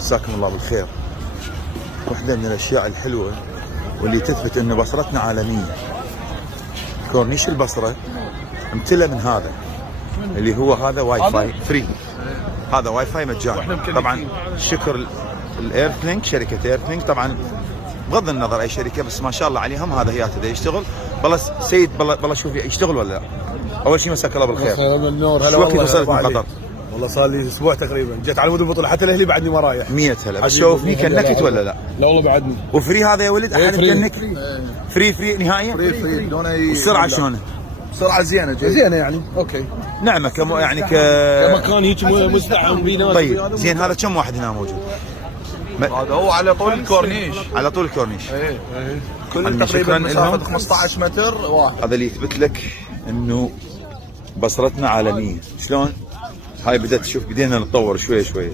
جزاكم الله بالخير. واحدة من الأشياء الحلوة واللي تثبت أن بصرتنا عالمية، كورنيش البصرة امتلأ من هذا اللي هو هذا واي فاي فري. هذا واي فاي مجاني طبعا. شكر الايرثلينك، شركة ايرثلينك طبعا، بغض النظر اي شركة، بس ما شاء الله عليهم. هذا هي يشتغل. بالله سيد، بالله شوف يشتغل ولا لا. اول شيء مساك الله بالخير. خير من النور. هلا شو وقت وصلت من قطر؟ والله صار لي اسبوع تقريبا. جيت على مود البطوله، حتى الاهلي بعدني ما رايح. 100 هلا. بس شوفني كنكت ولا لا؟ لا والله بعدني. وفري هذا يا ولد؟ احد كنك فري نهائيا؟ فري بدون اي. والسرعه شلونه؟ سرعه زينه زينه يعني. اوكي. نعمه يعني كمكان هيك مزدحم بينات. طيب زين، هذا كم واحد هنا موجود؟ هذا هو على طول الكورنيش. على طول الكورنيش. ايه كل عمي تقريبا شكراً مسافه لهم. 15 متر واحد. هذا اللي يثبت لك انه بصرتنا عالميه. شلون؟ هاي بدأت تشوف، بدينا نتطور شوي شوي.